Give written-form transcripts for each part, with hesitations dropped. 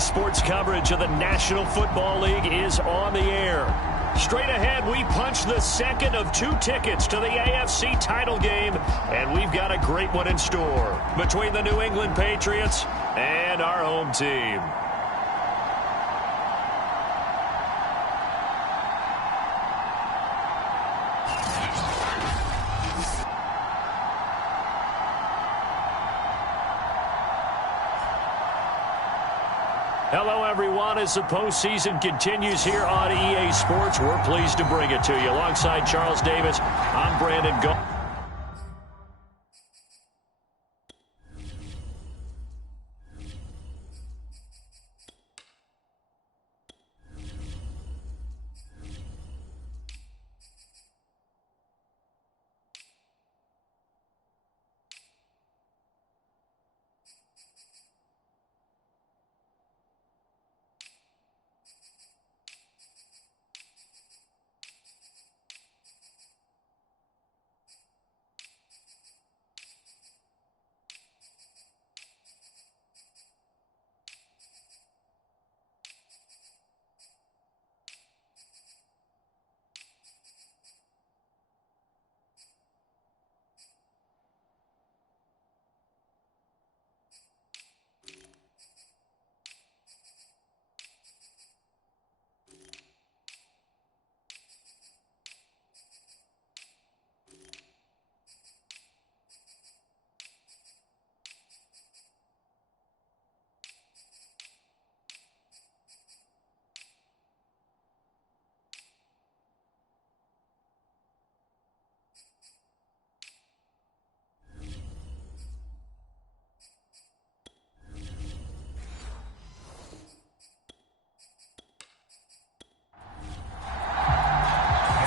Sports coverage of the National Football League is on the air. Straight ahead, we punch the second of 2 tickets to the AFC title game, and we've got a great one in store between the New England Patriots and our home team. Hello, everyone. As the postseason continues here on EA Sports, we're pleased to bring it to you. Alongside Charles Davis, I'm Brandon Go.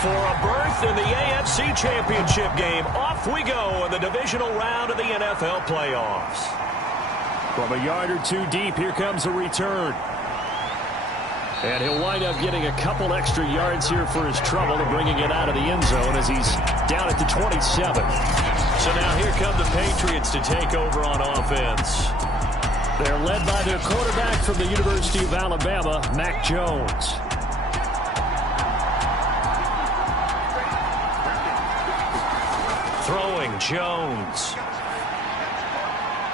For a berth in the AFC Championship game, off we go in the divisional round of the NFL playoffs. From a yard or 2 deep, here comes a return. And he'll wind up getting a couple extra yards here for his trouble and bringing it out of the end zone as he's down at the 27. So now here come the Patriots to take over on offense. They're led by their quarterback from the University of Alabama, Mac Jones. Throwing Jones.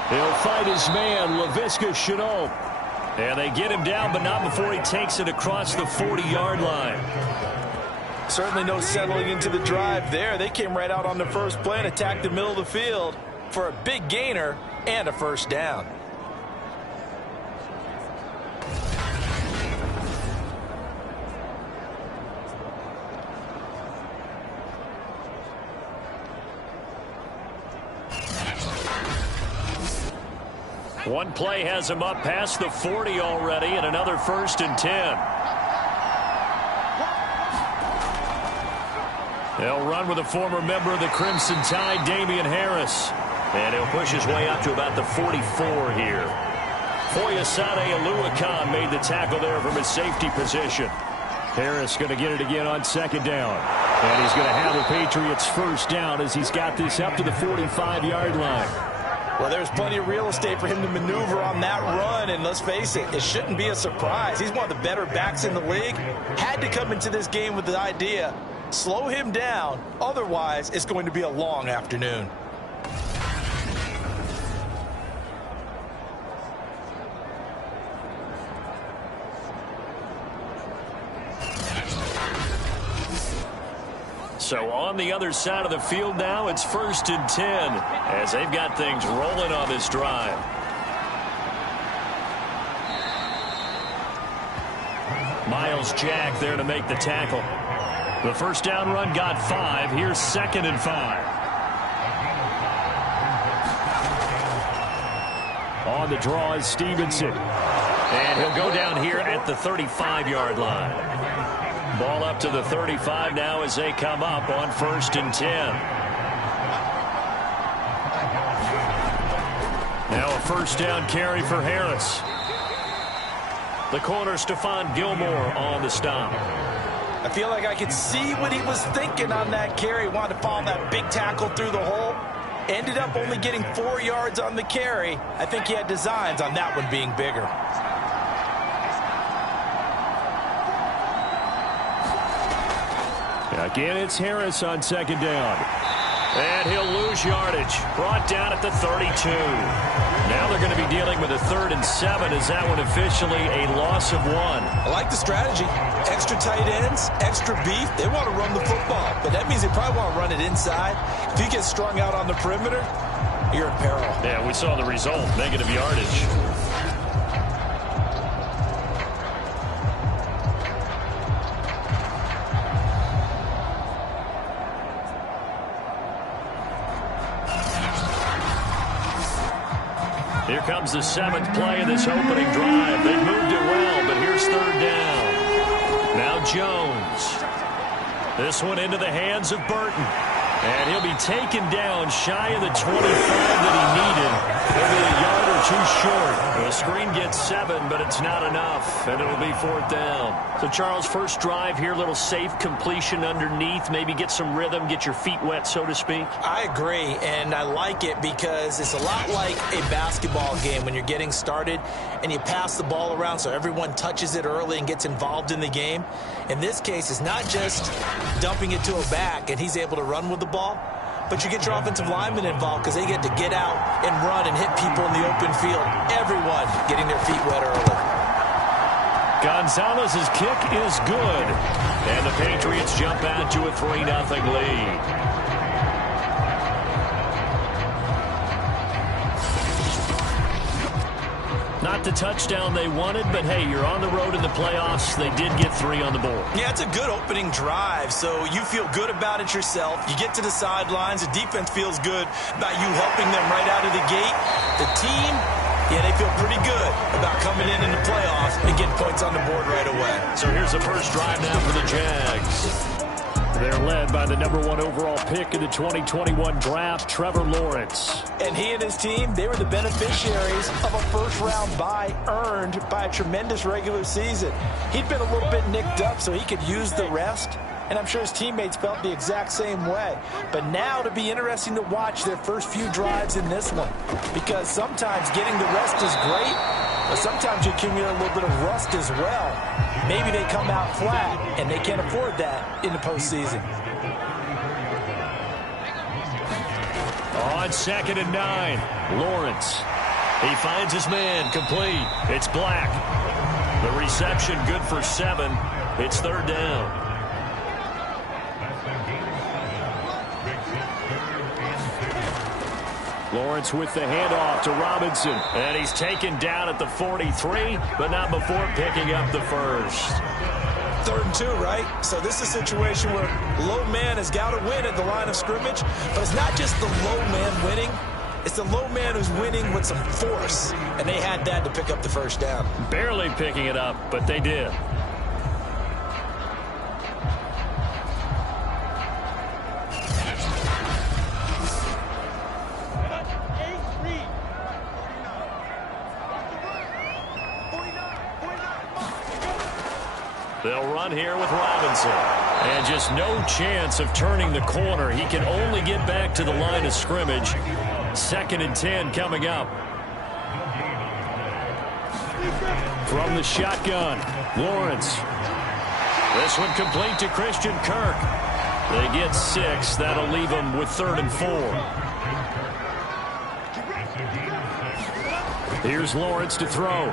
He'll fight his man, Laviska Shenault. And they get him down, but not before he takes it across the 40-yard line. Certainly no settling into the drive there. They came right out on the first play and attacked the middle of the field for a big gainer and a first down. One play has him up past the 40 already, and another 1st and 10. They'll run with a former member of the Crimson Tide, Damian Harris. And he'll push his way up to about the 44 here. Foyesade Oluwakan made the tackle there from his safety position. Harris going to get it again on 2nd down. And he's going to have the Patriots first down as he's got this up to the 45-yard line. Well, there's plenty of real estate for him to maneuver on that run, and let's face it, it shouldn't be a surprise. He's one of the better backs in the league. Had to come into this game with the idea, slow him down, otherwise it's going to be a long afternoon. So on the other side of the field now, it's 1st and 10 as they've got things rolling on this drive. Miles Jack there to make the tackle. The first down run got 5. Here's 2nd and 5. On the draw is Stevenson. And he'll go down here at the 35-yard line. Ball up to the 35 now as they come up on 1st and 10. Now a first down carry for Harris. The corner, Stephon Gilmore, on the stop. I feel like I could see what he was thinking on that carry. Wanted to follow that big tackle through the hole. Ended up only getting 4 yards on the carry. I think he had designs on that one being bigger. Again, it's Harris on second down. And he'll lose yardage. Brought down at the 32. Now they're going to be dealing with a 3rd and 7. Is that one officially a loss of 1? I like the strategy. Extra tight ends, extra beef. They want to run the football, but that means they probably want to run it inside. If you get strung out on the perimeter, you're in peril. Yeah, we saw the result. Negative yardage. Here comes the 7th play of this opening drive. They've moved it well, but here's 3rd down. Now Jones. This one into the hands of Burton. And he'll be taken down shy of the 25 that he needed. He'll be a yard or 2 short. The screen gets 7, but it's not enough, and it'll be 4th down. So, Charles, first drive here, little safe completion underneath, maybe get some rhythm, get your feet wet, so to speak. I agree, and I like it because it's a lot like a basketball game when you're getting started and you pass the ball around so everyone touches it early and gets involved in the game. In this case, it's not just dumping it to a back and he's able to run with the ball, but you get your offensive linemen involved because they get to get out and run and hit people in the open field. Everyone getting their feet wet early. Gonzalez's kick is good. And the Patriots jump out to a 3-0 lead. Not the touchdown they wanted, but hey, you're on the road in the playoffs. They did get 3 on the board. Yeah, it's a good opening drive, so you feel good about it yourself. You get to the sidelines. The defense feels good about you helping them right out of the gate. The team, yeah, they feel pretty good about coming in the playoffs and getting points on the board right away. So here's the first drive now for the Jags. They're led by the #1 overall pick in the 2021 draft, Trevor Lawrence. And he and his team, they were the beneficiaries of a first-round bye earned by a tremendous regular season. He'd been a little bit nicked up, so he could use the rest. And I'm sure his teammates felt the exact same way. But now it'll be interesting to watch their first few drives in this one. Because sometimes getting the rest is great, but sometimes you accumulate a little bit of rust as well. Maybe they come out flat, and they can't afford that in the postseason. On 2nd and 9, Lawrence. He finds his man, complete. It's Black. The reception good for 7. It's 3rd down. Lawrence with the handoff to Robinson. And he's taken down at the 43, but not before picking up the first. 3rd and 2, right? So this is a situation where low man has got to win at the line of scrimmage. But it's not just the low man winning. It's the low man who's winning with some force. And they had that to pick up the first down. Barely picking it up, but they did. They'll run here with Robinson. And just no chance of turning the corner. He can only get back to the line of scrimmage. 2nd and 10 coming up. From the shotgun, Lawrence. This one complete to Christian Kirk. They get 6. That'll leave them with 3rd and 4. Here's Lawrence to throw.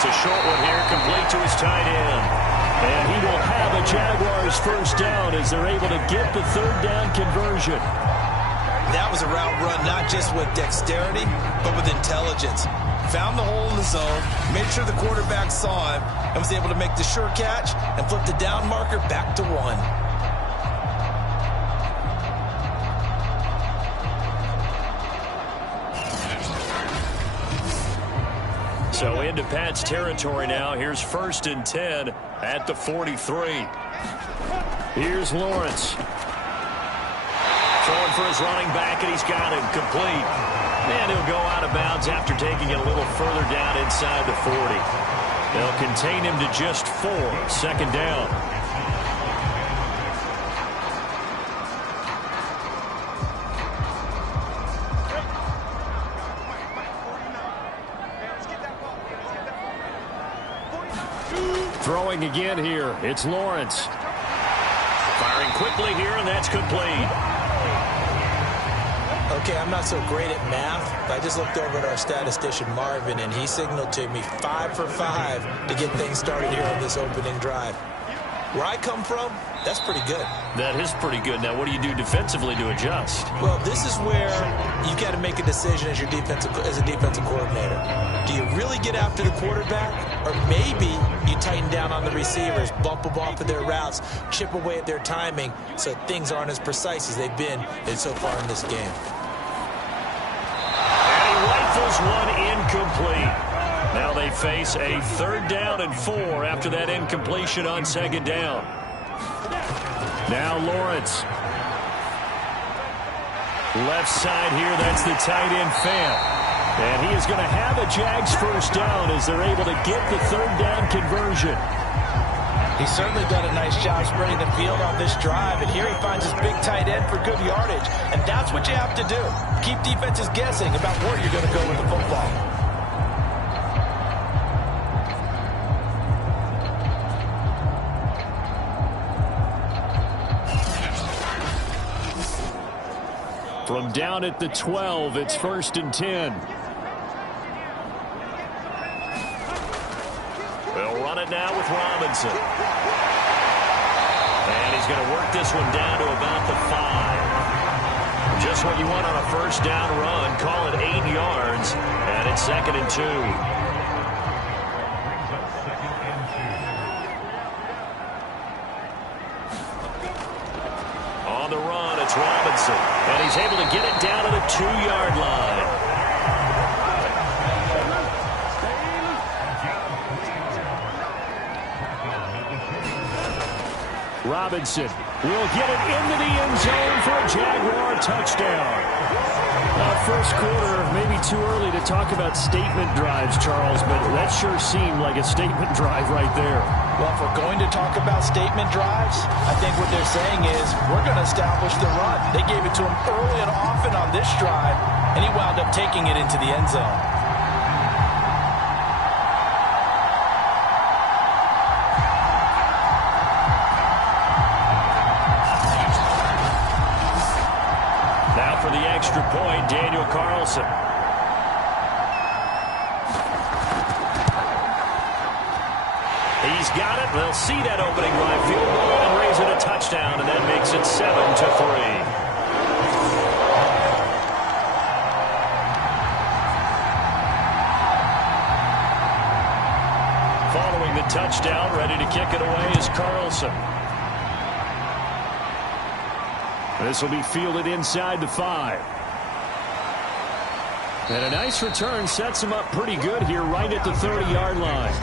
It's a short one here, complete to his tight end. And he will have a Jaguars first down as they're able to get the 3rd down conversion. That was a route run not just with dexterity, but with intelligence. Found the hole in the zone, made sure the quarterback saw him, and was able to make the sure catch and flip the down marker back to 1. So into Pat's territory now. Here's 1st and 10 at the 43. Here's Lawrence. Throwing for his running back, and he's got him complete. And he'll go out of bounds after taking it a little further down inside the 40. They'll contain him to just 4. 2nd down. Throwing again here. It's Lawrence. Firing quickly here, and that's complete. Okay, I'm not so great at math, but I just looked over at our statistician, Marvin, and he signaled to me 5 for 5 to get things started here on this opening drive. Where I come from, that's pretty good. That is pretty good. Now, what do you do defensively to adjust? Well, this is where you got to make a decision as a defensive coordinator. Do you really get after the quarterback, or maybe you tighten down on the receivers, bump them off of their routes, chip away at their timing, so things aren't as precise as they've been so far in this game. And he rifles one incomplete. Now they face a 3rd down and 4 after that incompletion on 2nd down. Now Lawrence. Left side here, that's the tight end Fant. And he is going to have a Jags 1st down as they're able to get the 3rd down conversion. He's certainly done a nice job spreading the field on this drive, and here he finds his big tight end for good yardage. And that's what you have to do. Keep defenses guessing about where you're going to go with the football. From down at the 12, it's 1st and 10. They'll run it now with Robinson. And he's going to work this one down to about the 5. Just what you want on a 1st down run. Call it 8 yards. And it's 2nd and 2. On the run, it's Robinson. And he's able to get it down to the 2-yard line. Robinson will get it into the end zone for a Jaguar touchdown. First quarter, maybe too early to talk about statement drives, Charles, but that sure seemed like a statement drive right there. Well, if we're going to talk about statement drives, I think what they're saying is we're going to establish the run. They gave it to him early and often on this drive, and he wound up taking it into the end zone. Now for the extra point, Daniel Carlson. He's got it. They'll see that opening drive field goal and raise it a touchdown, and that makes it 7-3. Following the touchdown, ready to kick it away is Carlson. This will be fielded inside the 5. And a nice return sets him up pretty good here right at the 30-yard line.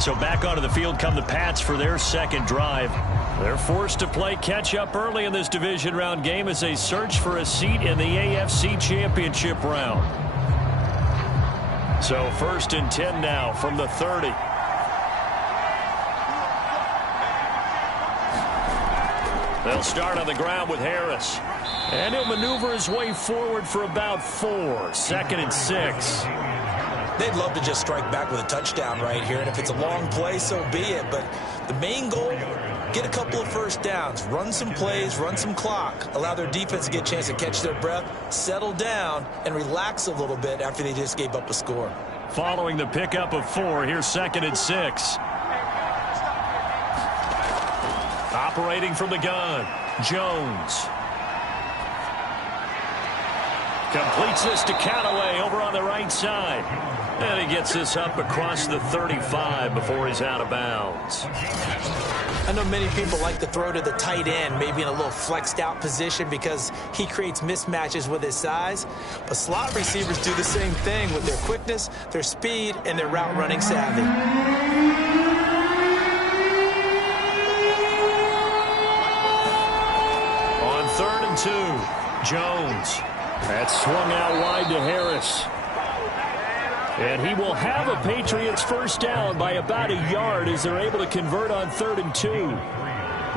So back onto the field come the Pats for their 2nd drive. They're forced to play catch-up early in this division round game as they search for a seat in the AFC Championship round. So 1st and 10 now from the 30. They'll start on the ground with Harris. And he'll maneuver his way forward for about 4. 2nd and 6. They'd love to just strike back with a touchdown right here, and if it's a long play, so be it. But the main goal, get a couple of 1st downs, run some plays, run some clock, allow their defense to get a chance to catch their breath, settle down, and relax a little bit after they just gave up a score. Following the pickup of 4, here's 2nd and 6. Operating from the gun, Jones. Completes this to Callaway over on the right side. And he gets this up across the 35 before he's out of bounds. I know many people like to throw to the tight end, maybe in a little flexed out position because he creates mismatches with his size. But slot receivers do the same thing with their quickness, their speed, and their route running savvy. On 3rd and 2, Jones. That's swung out wide to Harris. And he will have a Patriots 1st down by about a yard as they're able to convert on 3rd and 2.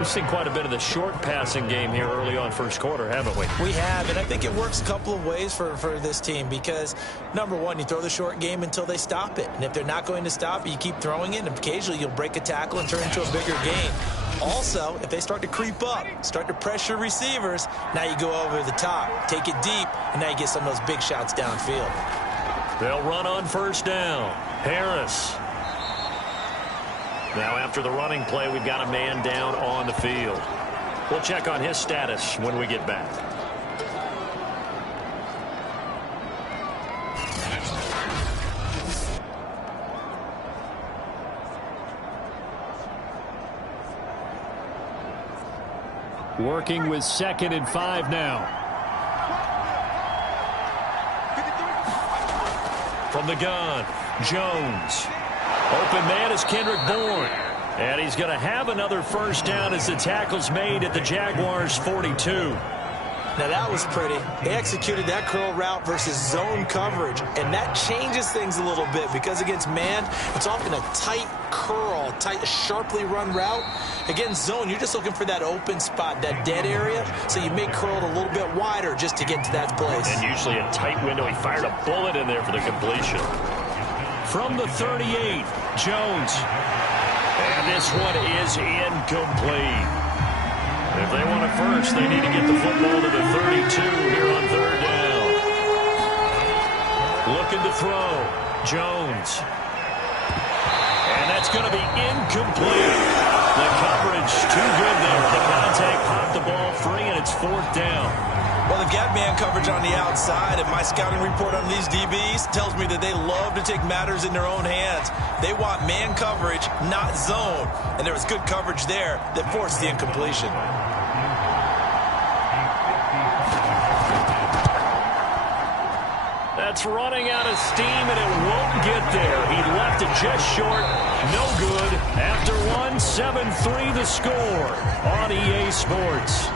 We've seen quite a bit of the short passing game here early on first quarter, haven't we? We have, and I think it works a couple of ways for this team because, number one, you throw the short game until they stop it. And if they're not going to stop it, you keep throwing it, and occasionally you'll break a tackle and turn into a bigger gain. Also, if they start to creep up, start to pressure receivers, now you go over the top, take it deep, and now you get some of those big shots downfield. They'll run on first down. Harris. Now after the running play, we've got a man down on the field. We'll check on his status when we get back. Working with 2nd and 5 now. From the gun, Jones. Open man is Kendrick Bourne. And he's going to have another first down as the tackle's made at the Jaguars' 42. Now that was pretty. They executed that curl route versus zone coverage, and that changes things a little bit because against man, it's often a tight curl, tight, sharply run route. Against zone, you're just looking for that open spot, that dead area, so you may curl it a little bit wider just to get to that place. And usually a tight window. He fired a bullet in there for the completion. From the 38, Jones. And this one is incomplete. If they want it first, they need to get the football to the 32 here on 3rd down. Looking to throw. Jones. And that's going to be incomplete. The coverage too good there. The contact popped the ball free, and it's 4th down. Well, they've got man coverage on the outside, and my scouting report on these DBs tells me that they love to take matters in their own hands. They want man coverage, not zone. And there was good coverage there that forced the incompletion. That's running out of steam, and it won't get there. He left it just short. No good. After 1, 7-3 the score on EA Sports.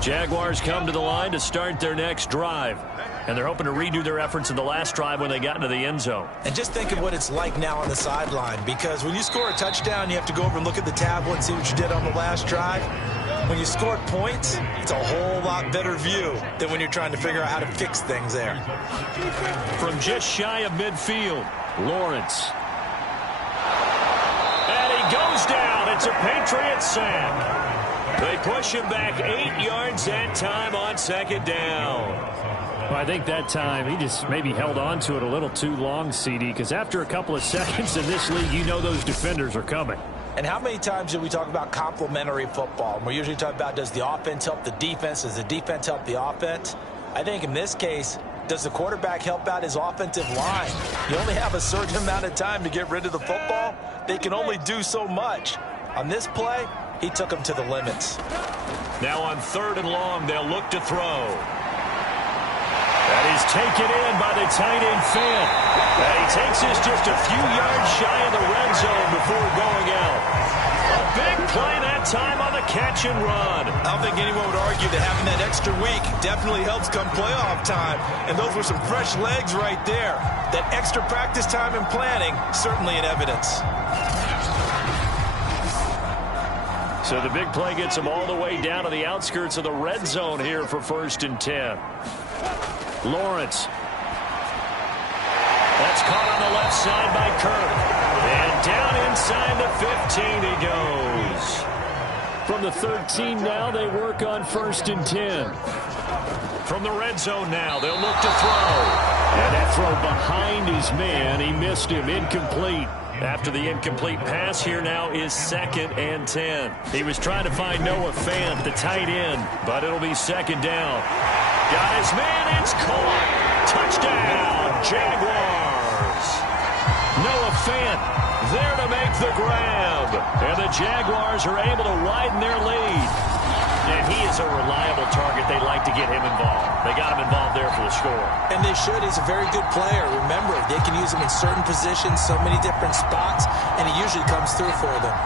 Jaguars come to the line to start their next drive. And they're hoping to redo their efforts in the last drive when they got into the end zone. And just think of what it's like now on the sideline, because when you score a touchdown, you have to go over and look at the tablet and see what you did on the last drive. When you scored points, it's a whole lot better view than when you're trying to figure out how to fix things there. From just shy of midfield, Lawrence. And he goes down. It's a Patriot sack. They push him back 8 yards that time on 2nd down. Well, I think that time he just maybe held on to it a little too long, CD, because after a couple of seconds in this league, you know those defenders are coming. And how many times do we talk about complementary football? And we're usually talking about, does the offense help the defense? Does the defense help the offense? I think in this case, does the quarterback help out his offensive line? You only have a certain amount of time to get rid of the football. They can only do so much. On this play, he took him to the limits. Now on 3rd and long, they'll look to throw. That is taken in by the tight end Fant. And he takes this just a few yards shy of the red zone before going out. A big play that time on the catch and run. I don't think anyone would argue that having that extra week definitely helps come playoff time. And those were some fresh legs right there. That extra practice time and planning, certainly in evidence. So the big play gets them all the way down to the outskirts of the red zone here for 1st and 10. Lawrence. That's caught on the left side by Kirk. And down inside the 15 he goes. From the 13 now, they work on 1st and 10. From the red zone now, they'll look to throw. And that throw behind his man, he missed him, incomplete. After the incomplete pass, here now is 2nd and 10. He was trying to find Noah Fant, the tight end, but it'll be 2nd down. Got his man, it's caught. Touchdown, Jaguars. Noah Fant there to make the grab. And the Jaguars are able to widen their lead. And he is a reliable target. They like to get him involved. They got him involved there for the score. And they should. He's a very good player. Remember, they can use him in certain positions, so many different spots, and he usually comes through for them.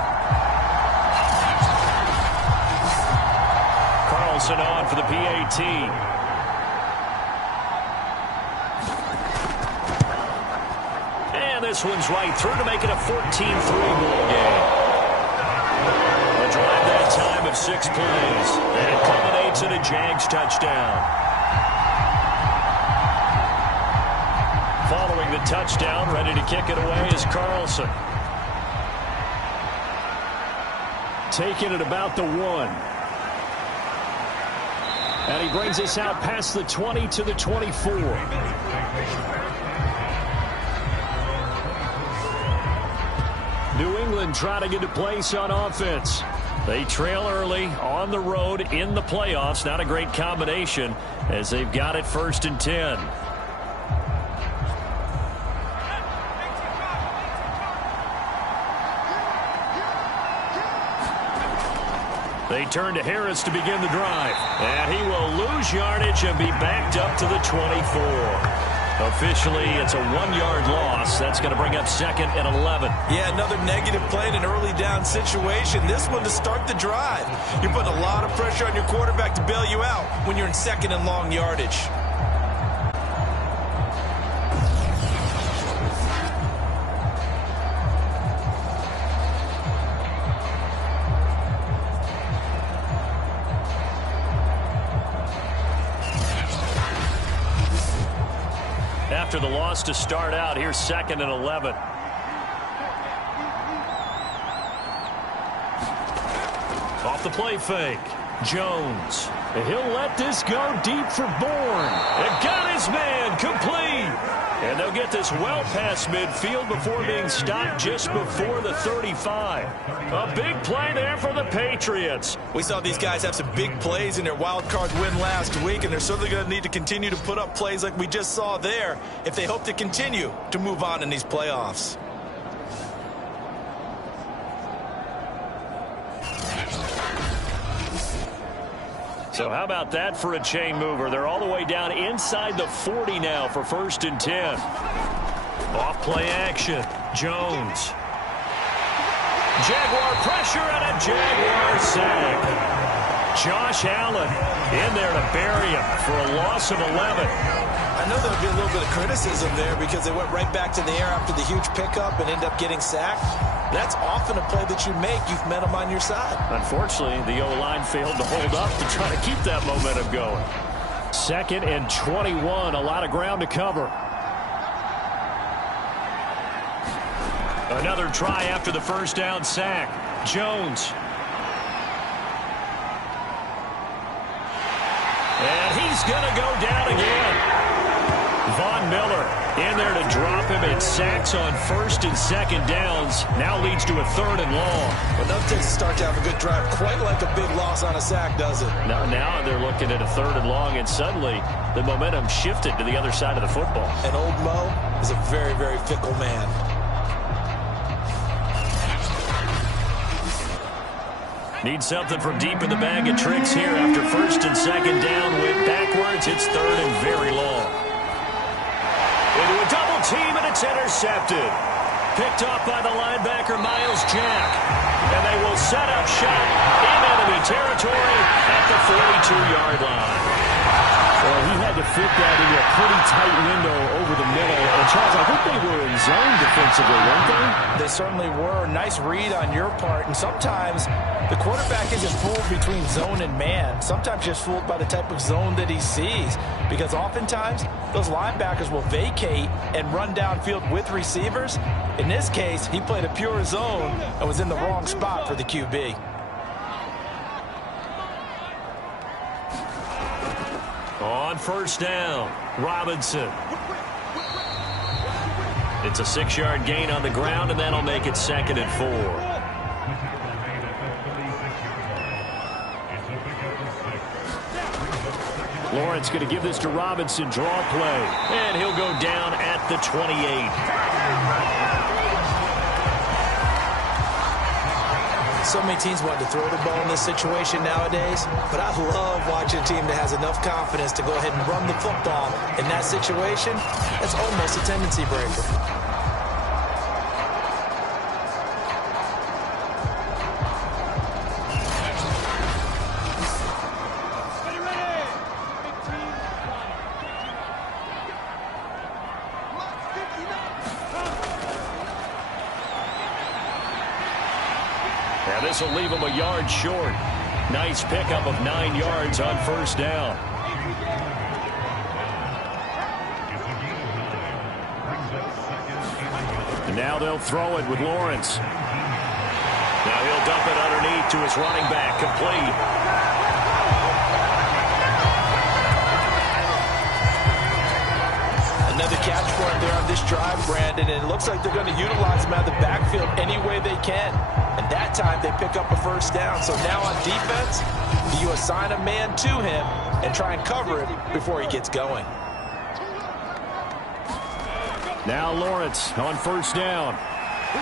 Carlson on for the PAT. this one's right through to make it a 14-3 ball game. A drive that time of 6 plays, and it culminates in a Jags touchdown. Following the touchdown, ready to kick it away is Carlson. Taking it about the 1. And he brings us out past the 20 to the 24. New England trying to get a place on offense. They trail early on the road in the playoffs. Not a great combination as they've got it 1st and 10. They turn to Harris to begin the drive. And he will lose yardage and be backed up to the 24. Officially, it's a 1-yard loss. That's going to bring up 2nd and 11. Yeah, another negative play in an early down situation. This one to start the drive. You're putting a lot of pressure on your quarterback to bail you out when you're in 2nd and long yardage. After the loss to start out, here's 2nd and 11. Off the play fake. Jones. And he'll let this go deep for Bourne. And got his man complete. And they'll get this well past midfield before being stopped just before the 35. A big play there for the Patriots. We saw these guys have some big plays in their wild card win last week, and they're certainly going to need to continue to put up plays like we just saw there if they hope to continue to move on in these playoffs. So how about that for a chain mover? They're all the way down inside the 40 now for 1st and 10. Off play action. Jones. Jaguar pressure and a Jaguar sack. Josh Allen in there to bury him for a loss of 11. I know there'll be a little bit of criticism there because they went right back to the air after the huge pickup and end up getting sacked. That's often a play that you make. You've met them on your side. Unfortunately, the O-line failed to hold up to try to keep that momentum going. 2nd and 21, a lot of ground to cover. Another try after the 1st down sack. Jones. And he's going to go down again. Von Miller in there to drop him, and sacks on 1st and 2nd downs. Now leads to a 3rd and long. Well, that takes a start to have a good drive. Quite like a big loss on a sack, does it? Now they're looking at a 3rd and long, and suddenly the momentum shifted to the other side of the football. And old Mo is a very, very fickle man. Need something from deep in the bag of tricks here after 1st and 2nd down. Went backwards. It's 3rd and very long. Into a double team, and it's intercepted. Picked off by the linebacker, Miles Jack. And they will set up shop in enemy territory at the 42-yard line. Well, he had to fit that into a pretty tight window over the middle. And, Charles, I think they were in zone defensively, weren't they? They certainly were. Nice read on your part. And sometimes the quarterback isn't fooled between zone and man. Sometimes just fooled by the type of zone that he sees. Because oftentimes, those linebackers will vacate and run downfield with receivers. In this case, he played a pure zone and was in the wrong spot for the QB. On 1st down, Robinson. It's a 6-yard gain on the ground, and that'll make it 2nd and 4. Lawrence going to give this to Robinson. Draw play. And he'll go down at the 28. So many teams want to throw the ball in this situation nowadays, but I love watching a team that has enough confidence to go ahead and run the football. In that situation, that's almost a tendency breaker. this will leave him a yard short. Nice pickup of 9 yards on first down. And now they'll throw it with Lawrence. Now he'll dump it underneath to his running back, complete. Another catch for him there on this drive, Brandon, and it looks like they're going to utilize him out of the backfield any way they can. And that time they pick up a first down. So now on defense, you assign a man to him and try and cover it before he gets going. Now Lawrence on first down.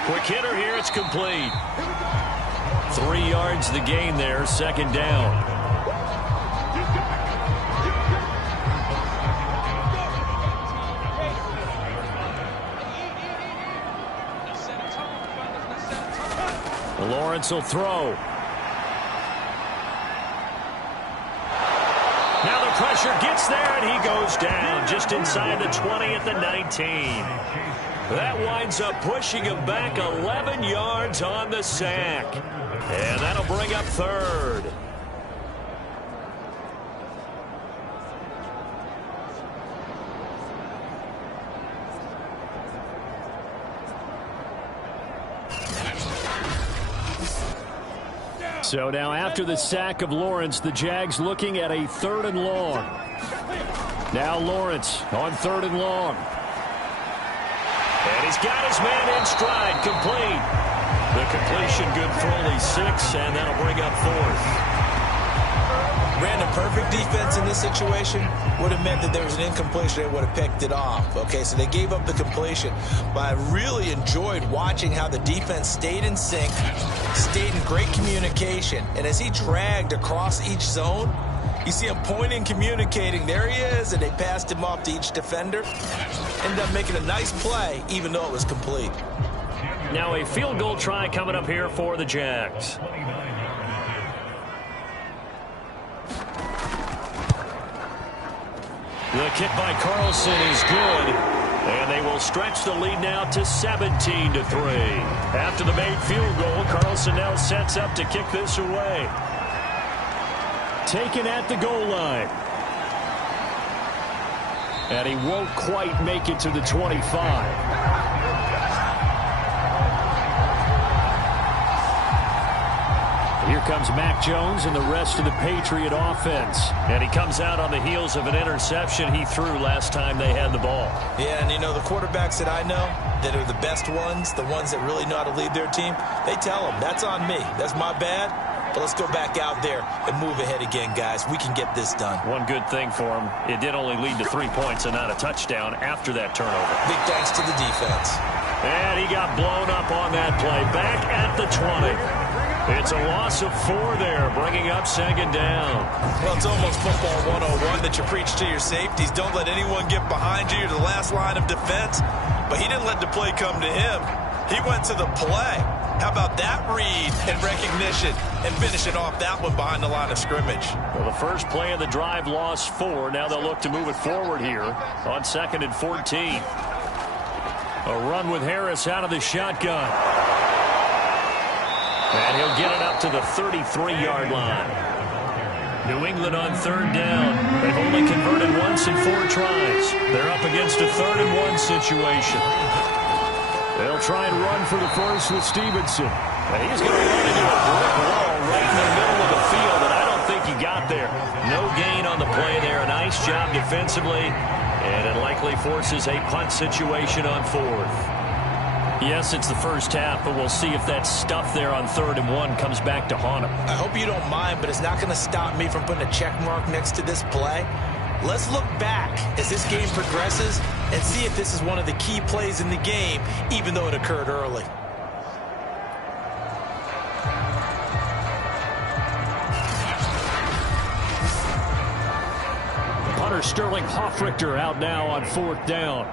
Quick hitter here, it's complete. 3 yards the gain there, second down. Lawrence will throw. Now the pressure gets there, and he goes down just inside the 20 at the 19. That winds up pushing him back 11 yards on the sack. And that'll bring up third. So now after the sack of Lawrence, the Jags looking at a 3rd and long. Now Lawrence on 3rd and long. And he's got his man in stride, complete. The completion good for only 6, and that'll bring up 4th. Brandon, perfect defense in this situation would have meant that there was an incompletion. They would have picked it off. Okay, so they gave up the completion. But I really enjoyed watching how the defense stayed in sync, stayed in great communication. And as he dragged across each zone, you see him pointing, communicating. There he is, and they passed him off to each defender. Ended up making a nice play, even though it was complete. Now a field goal try coming up here for the Jags. The kick by Carlson is good, and they will stretch the lead now to 17-3. After the made field goal, Carlson now sets up to kick this away. Taken at the goal line. And he won't quite make it to the 25. Here comes Mac Jones and the rest of the Patriot offense. And he comes out on the heels of an interception he threw last time they had the ball. Yeah, and you know, the quarterbacks that I know that are the best ones, the ones that really know how to lead their team, they tell them, that's on me. That's my bad. But let's go back out there and move ahead again, guys. We can get this done. One good thing for him, it did only lead to 3 points and not a touchdown after that turnover. Big thanks to the defense. And he got blown up on that play. Back at the 20. It's a loss of 4 there, bringing up second down. Well, it's almost football 101 that you preach to your safeties. Don't let anyone get behind you. You're the last line of defense. But he didn't let the play come to him. He went to the play. How about that read and recognition and finishing off that one behind the line of scrimmage? Well, the first play of the drive lost 4. Now they'll look to move it forward here on 2nd and 14. A run with Harris out of the shotgun. And he'll get it up to the 33-yard line. New England on 3rd down. They've only converted once in 4 tries. They're up against a 3rd and 1 situation. They'll try and run for the first with Stevenson. And he's going to run into a brick wall right in the middle of the field, and I don't think he got there. No gain on the play there. A nice job defensively, and it likely forces a punt situation on 4th. Yes, it's the first half, but we'll see if that stuff there on 3rd and 1 comes back to haunt him. I hope you don't mind, but it's not going to stop me from putting a check mark next to this play. Let's look back as this game progresses and see if this is one of the key plays in the game, even though it occurred early. Punter Sterling Hoffrichter out now on 4th down.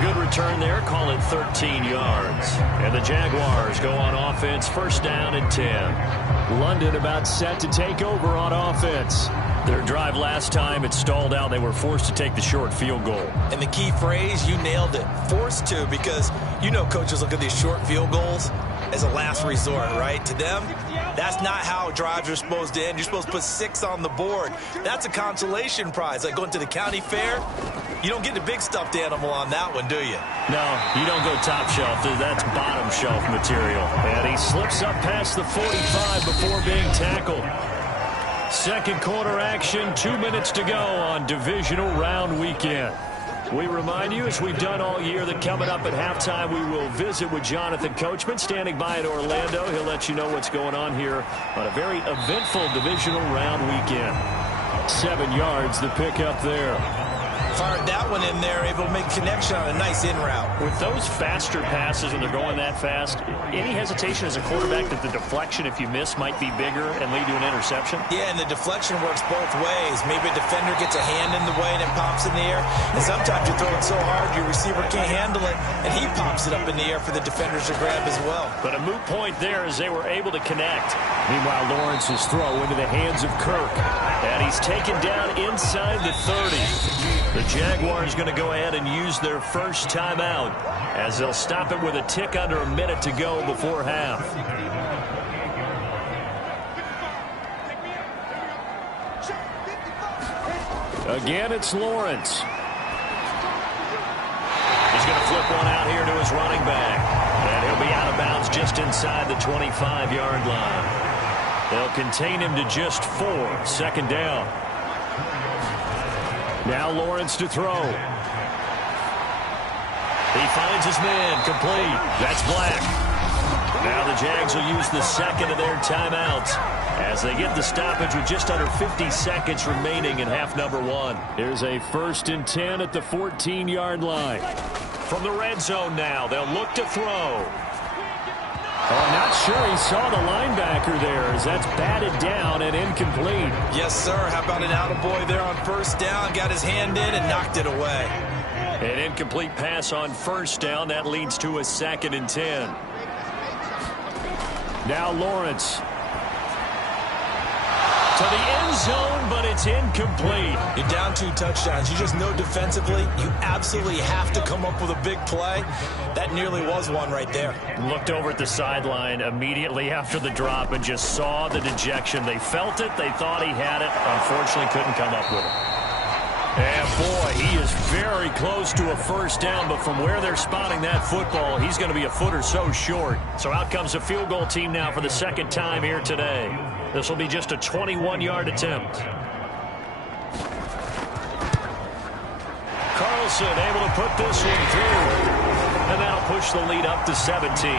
Good return there, call it 13 yards. And the Jaguars go on offense, 1st down and 10. London about set to take over on offense. Their drive last time, it stalled out. They were forced to take the short field goal. And the key phrase, you nailed it, forced to, because you know coaches look at these short field goals as a last resort, right? To them, that's not how drives are supposed to end. You're supposed to put 6 on the board. That's a consolation prize. Like going to the county fair, you don't get the big stuffed animal on that one, do you? No, you don't go top shelf. That's bottom shelf material. And he slips up past the 45 before being tackled. Second quarter action, 2 minutes to go on divisional round weekend. We remind you, as we've done all year, that coming up at halftime, we will visit with Jonathan Coachman, standing by in Orlando. He'll let you know what's going on here on a very eventful divisional round weekend. 7 yards, the pickup there. Fired that one in there, able to make connection on a nice in route. With those faster passes and they're going that fast, any hesitation as a quarterback that the deflection, if you miss, might be bigger and lead to an interception? Yeah, and the deflection works both ways. Maybe a defender gets a hand in the way and it pops in the air. And sometimes you throw it so hard your receiver can't handle it, and he pops it up in the air for the defenders to grab as well. But a moot point there as they were able to connect. Meanwhile, Lawrence's throw into the hands of Kirk. And he's taken down inside the 30. The Jaguars going to go ahead and use their first timeout as they'll stop it with a tick under a minute to go before half. Again, it's Lawrence. He's going to flip one out here to his running back. And he'll be out of bounds just inside the 25-yard line. They'll contain him to just 4. Second down. Now Lawrence to throw. He finds his man, complete. That's Black. Now the Jags will use the second of their timeouts as they get the stoppage with just under 50 seconds remaining in half number 1. Here's a 1st and 10 at the 14-yard line. From the red zone now, they'll look to throw. Oh, I'm not sure he saw the linebacker there as that's batted down and incomplete. Yes, sir. How about an attaboy there on first down? Got his hand in and knocked it away. An incomplete pass on first down. That leads to a 2nd and 10. Now Lawrence. To the end zone, but it's incomplete. You're down 2 touchdowns. You just know defensively you absolutely have to come up with a big play. That nearly was one right there. Looked over at the sideline immediately after the drop and just saw the dejection. They felt it. They thought he had it. Unfortunately, couldn't come up with it. And, boy, he is very close to a first down, but from where they're spotting that football, he's going to be a foot or so short. So out comes a field goal team now for the second time here today. This will be just a 21-yard attempt. Carlson able to put this one through. And that'll push the lead up to 17.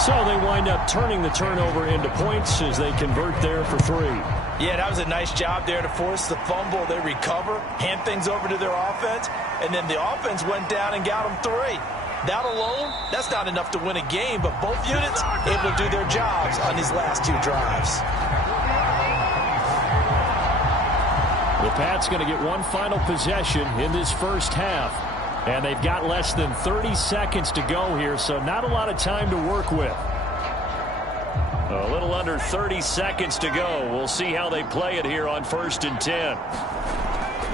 So they wind up turning the turnover into points as they convert there for 3. Yeah, that was a nice job there to force the fumble. They recover, hand things over to their offense, and then the offense went down and got them 3. That alone, that's not enough to win a game, but both units able to do their jobs on these last 2 drives. The Pats going to get one final possession in this first half. And they've got less than 30 seconds to go here, so not a lot of time to work with. A little under 30 seconds to go. We'll see how they play it here on 1st and 10.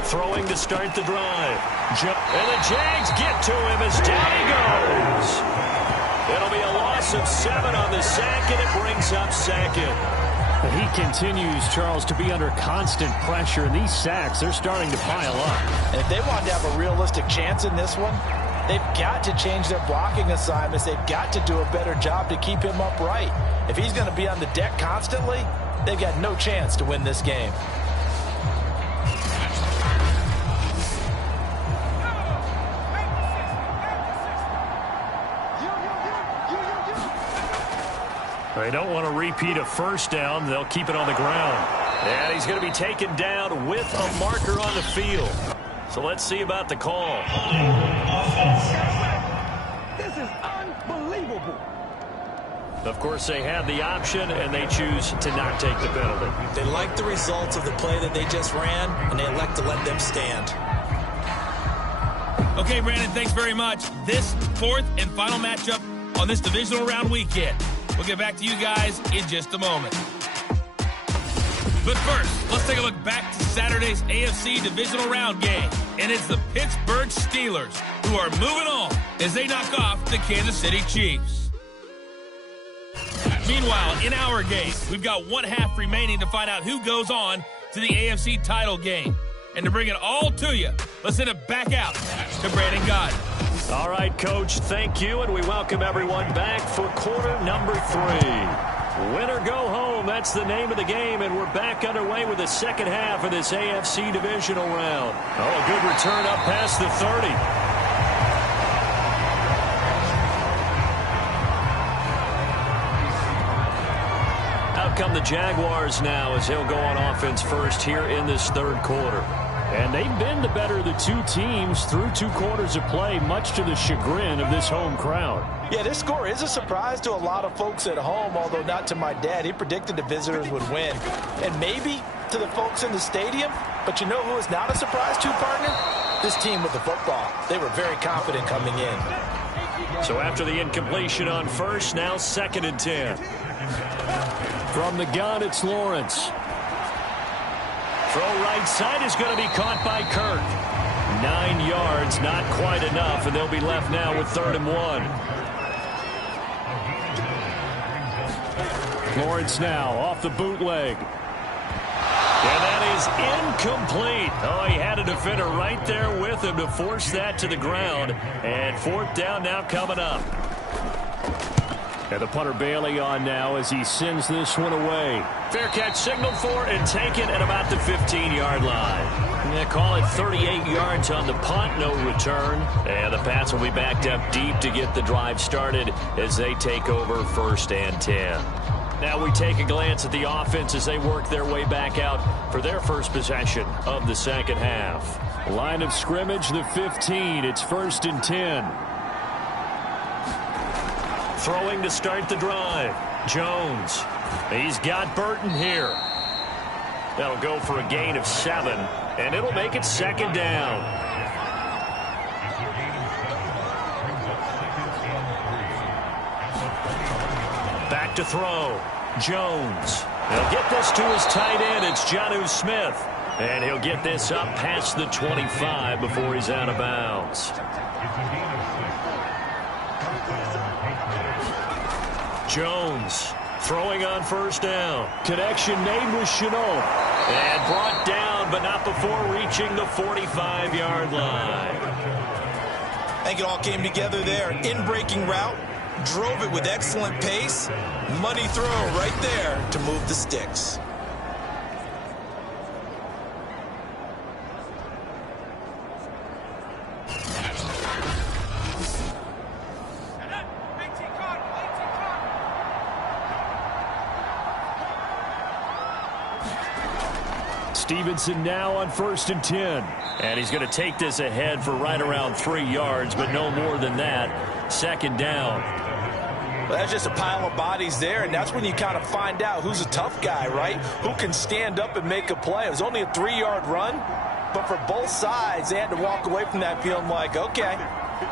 Throwing to start the drive. And the Jags get to him as down he goes. It'll be a loss of 7 on the sack, and it brings up 2nd. But he continues, Charles, to be under constant pressure, and these sacks, they're starting to pile up. And if they want to have a realistic chance in this one, they've got to change their blocking assignments. They've got to do a better job to keep him upright. If he's going to be on the deck constantly, they've got no chance to win this game. They don't want to repeat a first down. They'll keep it on the ground. And he's going to be taken down with a marker on the field. So let's see about the call. This is unbelievable. Of course, they have the option, and they choose to not take the penalty. They like the results of the play that they just ran, and they elect to let them stand. Okay, Brandon, thanks very much. This 4th and final matchup on this divisional round weekend. We'll get back to you guys in just a moment. But first, let's take a look back to Saturday's AFC divisional round game. And it's the Pittsburgh Steelers who are moving on as they knock off the Kansas City Chiefs. Meanwhile, in our game, we've got one half remaining to find out who goes on to the AFC title game. And to bring it all to you, let's send it back out to Brandon God. All right, Coach, thank you, and we welcome everyone back for quarter number 3. Win or go home, that's the name of the game, and we're back underway with the second half of this AFC divisional round. Oh, a good return up past the 30. Out come the Jaguars now as he'll go on offense first here in this third quarter. And they've been the better of the two teams through 2 quarters of play, much to the chagrin of this home crowd. Yeah, this score is a surprise to a lot of folks at home, although not to my dad. He predicted the visitors would win. And maybe to the folks in the stadium, but you know who is not a surprise to, partner? This team with the football. They were very confident coming in. So after the incompletion on first, now 2nd and 10. From the gun, it's Lawrence. Throw right side is going to be caught by Kirk. 9 yards, not quite enough, and they'll be left now with 3rd and 1. Lawrence now off the bootleg. And that is incomplete. Oh, he had a defender right there with him to force that to the ground. And 4th down now coming up. And the punter Bailey on now as he sends this one away. Fair catch signaled for and taken at about the 15-yard line. They call it 38 yards on the punt, no return. And the Pats will be backed up deep to get the drive started as they take over 1st and 10. Now we take a glance at the offense as they work their way back out for their first possession of the second half. Line of scrimmage, the 15. It's 1st and 10. Throwing to start the drive. Jones. He's got Burton here. That'll go for a gain of 7, and it'll make it 2nd down. Back to throw. Jones. He'll get this to his tight end. It's Jonnu Smith. And he'll get this up past the 25 before he's out of bounds. Jones throwing on 1st down. Connection made with Chenault. And brought down, but not before reaching the 45-yard line. I think it all came together there. In-breaking route. Drove it with excellent pace. Money throw right there to move the sticks. Stevenson now on 1st and 10. And he's going to take this ahead for right around 3 yards, but no more than that. 2nd down. Well, that's just a pile of bodies there, and that's when you kind of find out who's a tough guy, right? Who can stand up and make a play. It was only a 3-yard run, but for both sides, they had to walk away from that feeling like, okay,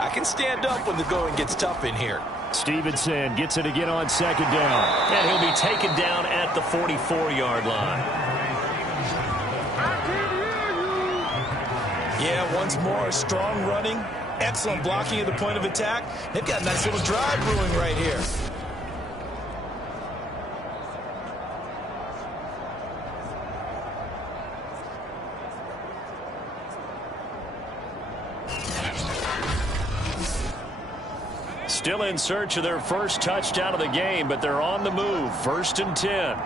I can stand up when the going gets tough in here. Stevenson gets it again on 2nd down. And he'll be taken down at the 44-yard line. Yeah, once more, strong running, excellent blocking at the point of attack. They've got a nice little drive brewing right here. Still in search of their first touchdown of the game, but they're on the move. 1st and 10.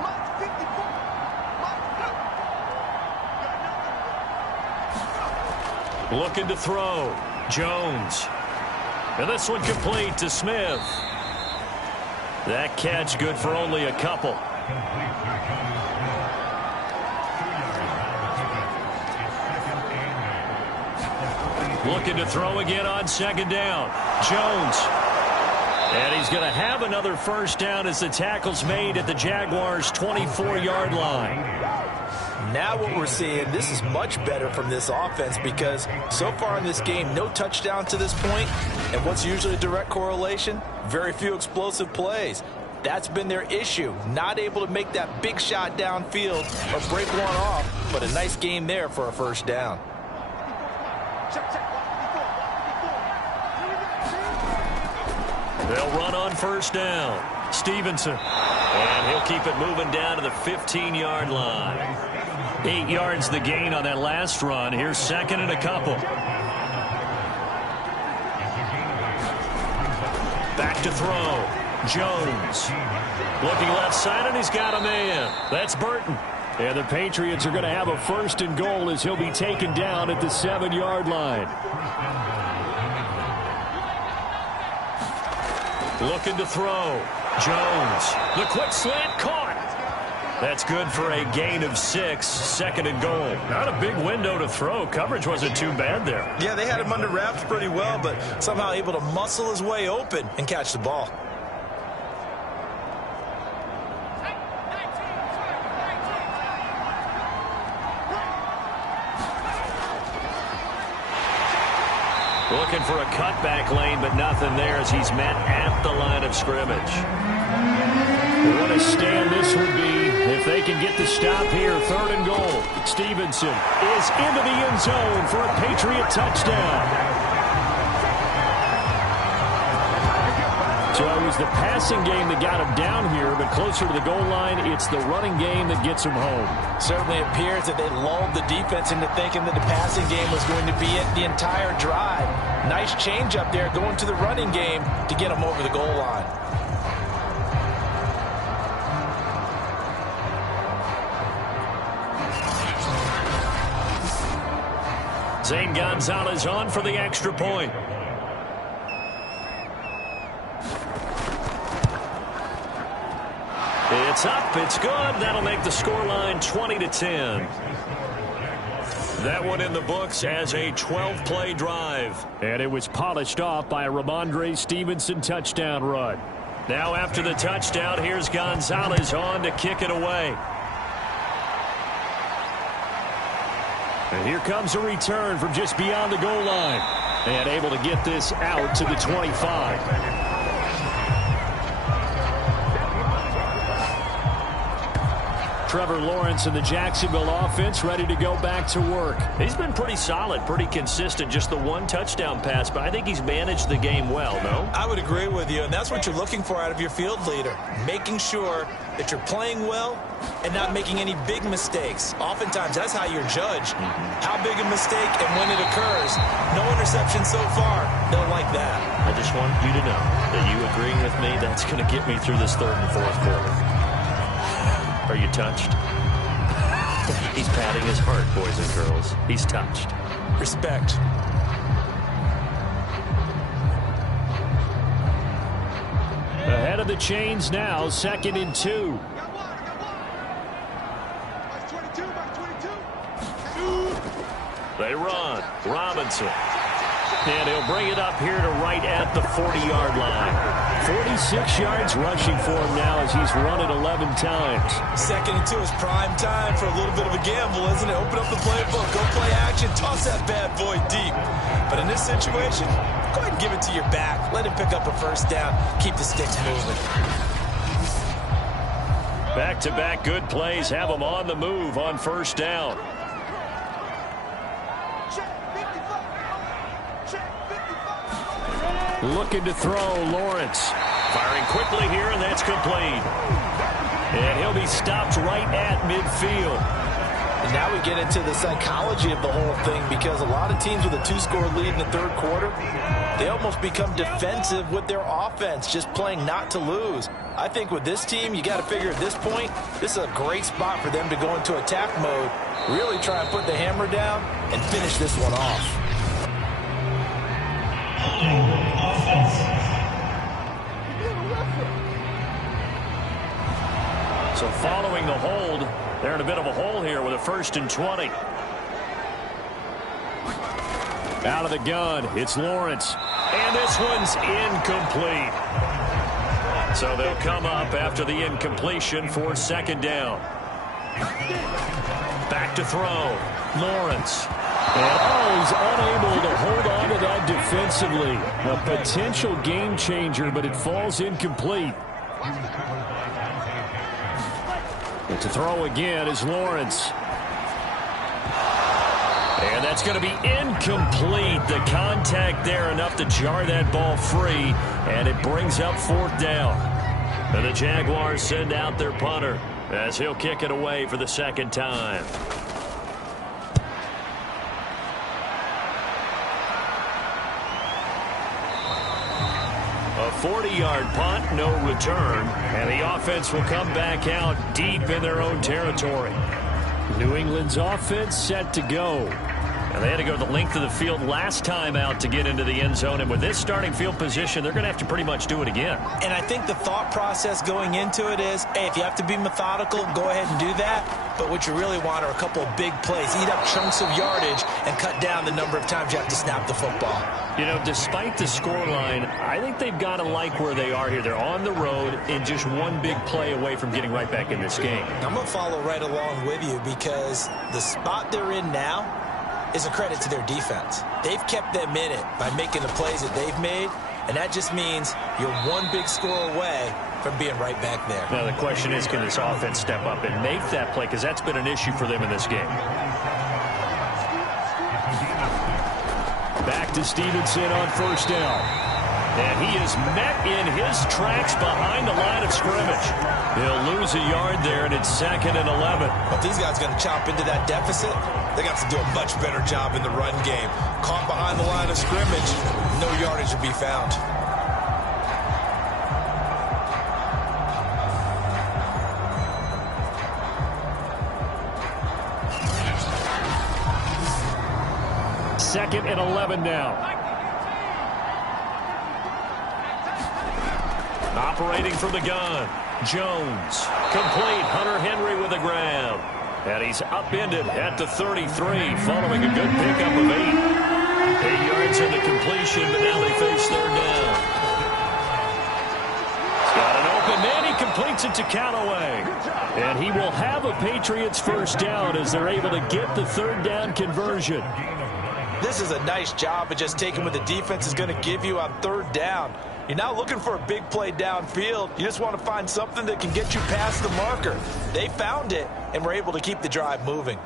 Looking to throw. Jones. And this one complete to Smith. That catch good for only a couple. Looking to throw again on 2nd down. Jones. And he's going to have another 1st down as the tackle's made at the Jaguars' 24-yard line. Now what we're seeing, this is much better from this offense because so far in this game, no touchdown to this point. And what's usually a direct correlation? Very few explosive plays. That's been their issue. Not able to make that big shot downfield or break one off, but a nice game there for a first down. They'll run on first down. Stevenson. And he'll keep it moving down to the 15-yard line. 8 yards the gain on that last run. Here's second and a couple. Back to throw. Jones. Looking left side, and he's got a man. That's Burton. And the Patriots are going to have a first and goal as he'll be taken down at the 7-yard line. Looking to throw. Jones. The quick slant caught. That's good for a gain of 6. Second and goal. Not a big window to throw. Coverage wasn't too bad there. Yeah, they had him under wraps pretty well, but somehow able to muscle his way open and catch the ball. Looking for a cutback lane, but nothing there as he's met at the line of scrimmage. What a stand this would be if they can get the stop here. Third and goal. Stevenson is into the end zone for a Patriot touchdown. So it was the passing game that got him down here, but closer to the goal line, it's the running game that gets him home. Certainly appears that they lulled the defense into thinking that the passing game was going to be it the entire drive. Nice change up there going to the running game to get him over the goal line. Zane Gonzalez on for the extra point. It's up. It's good. That'll make the scoreline 20-10. That one in the books as a 12-play drive. And it was polished off by a Ramondre Stevenson touchdown run. Now after the touchdown, here's Gonzalez on to kick it away. And here comes a return from just beyond the goal line. And able to get this out to the 25. Trevor Lawrence and the Jacksonville offense ready to go back to work. He's been pretty solid, pretty consistent. Just the one touchdown pass, but I think he's managed the game well, no? I would agree with you, and that's what you're looking for out of your field leader. Making sure that you're playing well and not making any big mistakes. Oftentimes, that's how you're judged. How big a mistake and when it occurs. No interception so far. Don't like that. I just want you to know that you agreeing with me, that's going to get me through this third and fourth quarter. Are you touched? He's patting his heart, boys and girls. He's touched. Respect. Ahead of the chains now, 2nd and 2. They run. Robinson. And he'll bring it up here to right at the 40-yard line. 46 yards rushing for him now as he's run it 11 times. 2nd and 2 is prime time for a little bit of a gamble, isn't it? Open up the playbook, go play action, toss that bad boy deep. But in this situation, go ahead and give it to your back. Let him pick up a first down. Keep the sticks moving. Back-to-back good plays have him on the move on first down. Looking to throw, Lawrence. Firing quickly here, and that's complete. And he'll be stopped right at midfield. And now we get into the psychology of the whole thing because a lot of teams with a 2-score lead in the third quarter, they almost become defensive with their offense, just playing not to lose. I think with this team, you got to figure at this point, this is a great spot for them to go into attack mode, really try and put the hammer down and finish this one off. So following the hold, they're in a bit of a hole here with a 1st and 20. Out of the gun, it's Lawrence. And this one's incomplete. So they'll come up after the incompletion for 2nd down. Back Back to throw. Lawrence. And he's unable to hold on to that defensively. A potential game changer, but it falls incomplete. And to throw again is Lawrence. And that's going to be incomplete. The contact there enough to jar that ball free, and it brings up 4th down. And the Jaguars send out their punter as he'll kick it away for the 2nd time. A 40-yard punt, no return, and the offense will come back out deep in their own territory. New England's offense set to go. And they had to go the length of the field last time out to get into the end zone. And with this starting field position, they're going to have to pretty much do it again. And I think the thought process going into it is, hey, if you have to be methodical, go ahead and do that. But what you really want are a couple of big plays. Eat up chunks of yardage and cut down the number of times you have to snap the football. You know, despite the scoreline, I think they've got to like where they are here. They're on the road and just one big play away from getting right back in this game. I'm going to follow right along with you because the spot they're in now is a credit to their defense. They've kept them in it by making the plays that they've made, and that just means you're one big score away from being right back there. Now, the question is, can this offense step up and make that play? Because that's been an issue for them in this game. Back to Stevenson on 1st down. And he is met in his tracks behind the line of scrimmage. He'll lose a yard there, and it's 2nd and 11. But these guys are going to chop into that deficit. They got to do a much better job in the run game. Caught behind the line of scrimmage, no yardage to be found. Second and 11 now. Operating from the gun, Jones. Complete, Hunter Henry with a grab. And he's upended at the 33 following a good pickup of 8. 8 yards into completion, but now they face 3rd down. He's got an open man. He completes it to Callaway. And he will have a Patriots 1st down as they're able to get the 3rd down conversion. This is a nice job of just taking what the defense is going to give you on 3rd down. You're not looking for a big play downfield. You just want to find something that can get you past the marker. They found it and were able to keep the drive moving.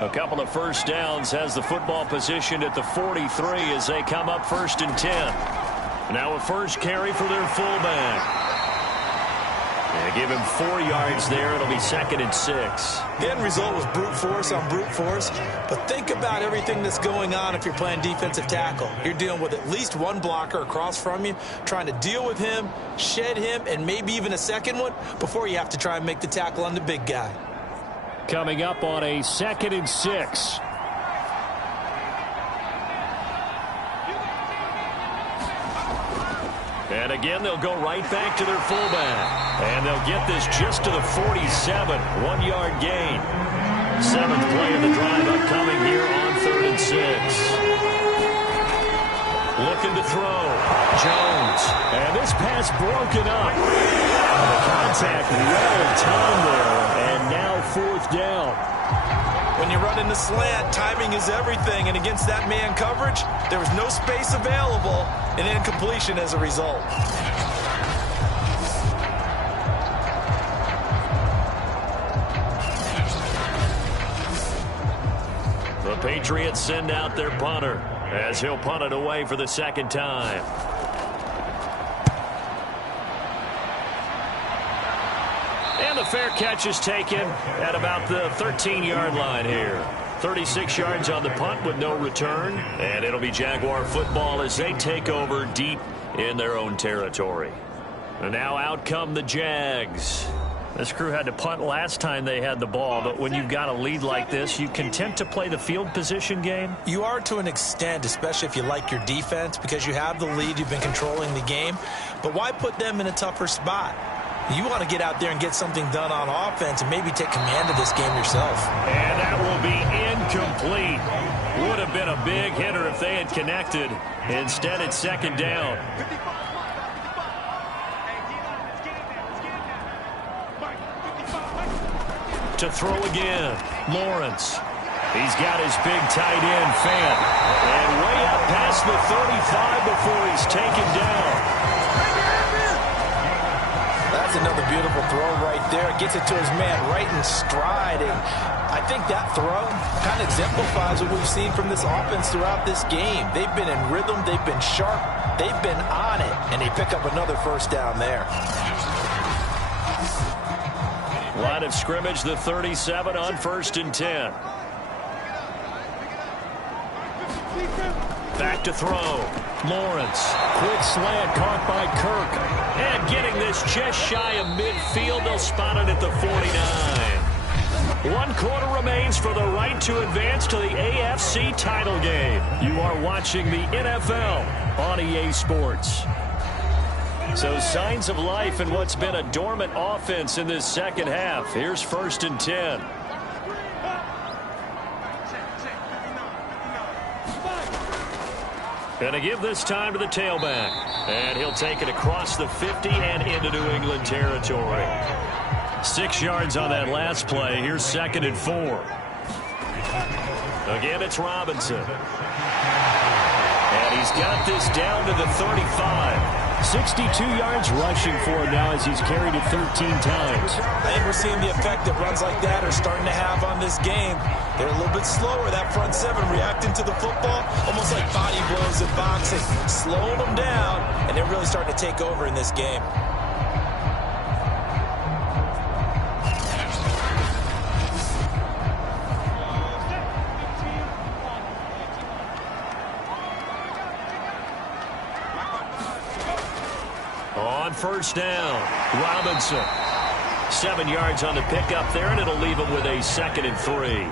A couple of 1st downs, has the football position at the 43 as they come up 1st and 10. Now a first carry for their fullback. They give him 4 yards there. It'll be 2nd and 6. The end result was brute force on brute force. But think about everything that's going on if you're playing defensive tackle. You're dealing with at least one blocker across from you, trying to deal with him, shed him, and maybe even a second one before you have to try and make the tackle on the big guy. Coming up on a 2nd and 6. And again, they'll go right back to their fullback. And they'll get this just to the 47. 1-yard gain. 7th play of the drive upcoming here on 3rd and 6. Looking to throw. Jones. And this pass broken up. The contact well timed there. And now 4th down. When you run in the slant, timing is everything. And against that man coverage, there was no space available, and incompletion as a result. The Patriots send out their punter as he'll punt it away for the 2nd time. And the fair catch is taken at about the 13-yard line here. 36 yards on the punt with no return. And it'll be Jaguar football as they take over deep in their own territory. And now out come the Jags. This crew had to punt last time they had the ball, but when you've got a lead like this, you content to play the field position game? You are to an extent, especially if you like your defense, because you have the lead, you've been controlling the game. But why put them in a tougher spot? You want to get out there and get something done on offense and maybe take command of this game yourself. And that will be incomplete. Would have been a big hitter if they had connected. Instead, it's 2nd down. to throw again. Lawrence. He's got his big tight end, Fant. And way up past the 35 before he's taken down. That's another beautiful throw right there. Gets it to his man right in stride. And I think that throw kind of exemplifies what we've seen from this offense throughout this game. They've been in rhythm. They've been sharp. They've been on it. And they pick up another first down there. Line of scrimmage, the 37 on 1st and 10. Back to throw. Lawrence. Quick slant caught by Kirk. And getting this just shy of midfield. They'll spot it at the 49. 1 quarter remains for the right to advance to the AFC title game. You are watching the NFL on EA Sports. So signs of life in what's been a dormant offense in this second half. Here's 1st and 10. And to give this time to the tailback. And he'll take it across the 50 and into New England territory. 6 yards on that last play. Here's 2nd and 4. Again, it's Robinson. And he's got this down to the 35. 62 yards rushing for him now as he's carried it 13 times. I think we're seeing the effect that runs like that are starting to have on this game. They're a little bit slower, that front seven, reacting to the football, almost like body blows in boxing, slowing them down, and they're really starting to take over in this game. On 1st down, Robinson. 7 yards on the pickup there, and it'll leave him with a 2nd and 3.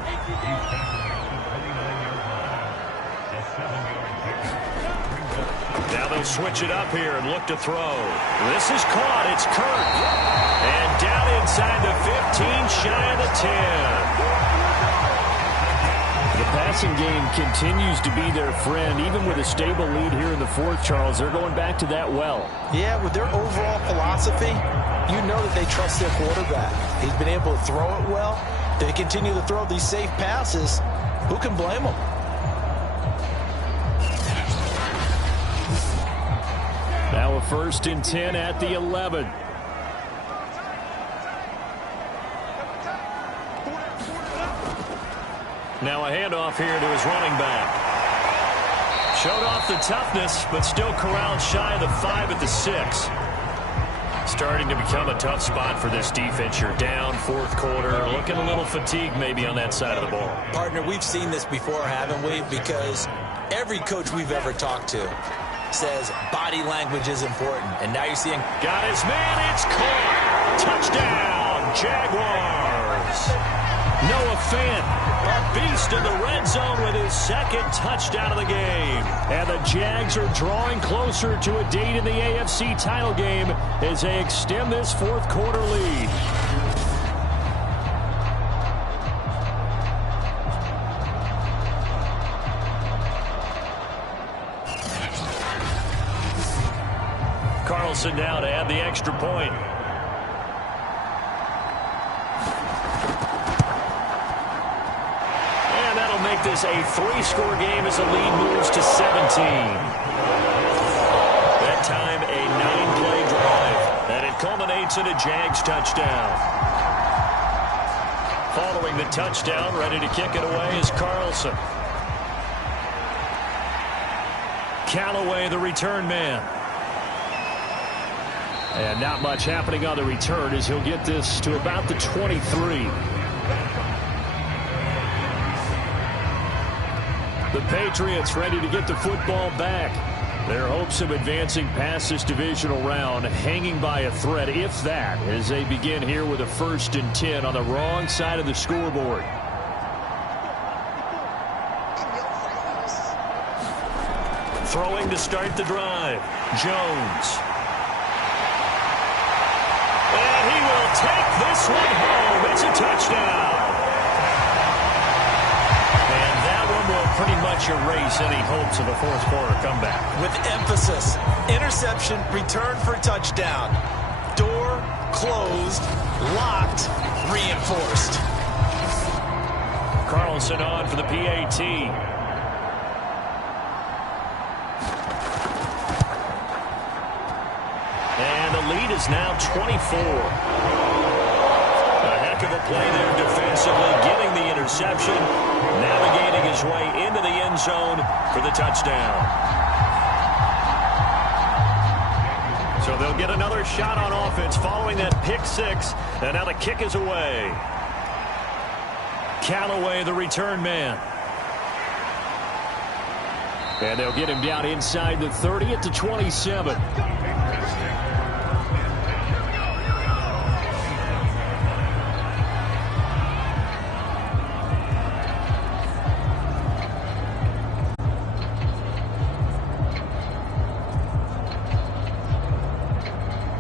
Now they'll switch it up here and look to throw. This is caught. It's Kirk. And down inside the 15, shy of the 10. The passing game continues to be their friend, even with a stable lead here in the 4th, Charles. They're going back to that well. Yeah, with their overall philosophy, you know that they trust their quarterback. He's been able to throw it well. They continue to throw these safe passes. Who can blame them? Now a 1st and 10 at the 11. Now a handoff here to his running back. Showed off the toughness, but still corralled shy of the 5 at the 6. Starting to become a tough spot for this defense. You're down 4th quarter, looking a little fatigued maybe on that side of the ball. Partner, we've seen this before, haven't we? Because every coach we've ever talked to says body language is important. And now you're seeing... Got his man, it's caught. Touchdown, Jaguars. Noah Fant, a beast in the red zone with his 2nd touchdown of the game. And the Jags are drawing closer to a date in the AFC title game as they extend this 4th quarter lead. Carlson now to add the extra point. Make this a 3-score game as the lead moves to 17. That time a 9-play drive, and it culminates in a Jags touchdown. Following the touchdown, ready to kick it away is Carlson. Callaway, the return man. And not much happening on the return as he'll get this to about the 23. The Patriots ready to get the football back. Their hopes of advancing past this divisional round hanging by a thread, if that, as they begin here with a 1st and 10 on the wrong side of the scoreboard. Throwing to start the drive, Jones. And he will take this one home. It's a touchdown. Will pretty much erase any hopes of a 4th quarter comeback. With emphasis, interception, return for touchdown. Door closed, locked, reinforced. Carlson on for the PAT. And the lead is now 24. A heck of a play there defensively, getting the interception, navigating his way into the end zone for the touchdown. So they'll get another shot on offense following that pick six, and now the kick is away. Callaway, the return man. And they'll get him down inside the 30 at the 27.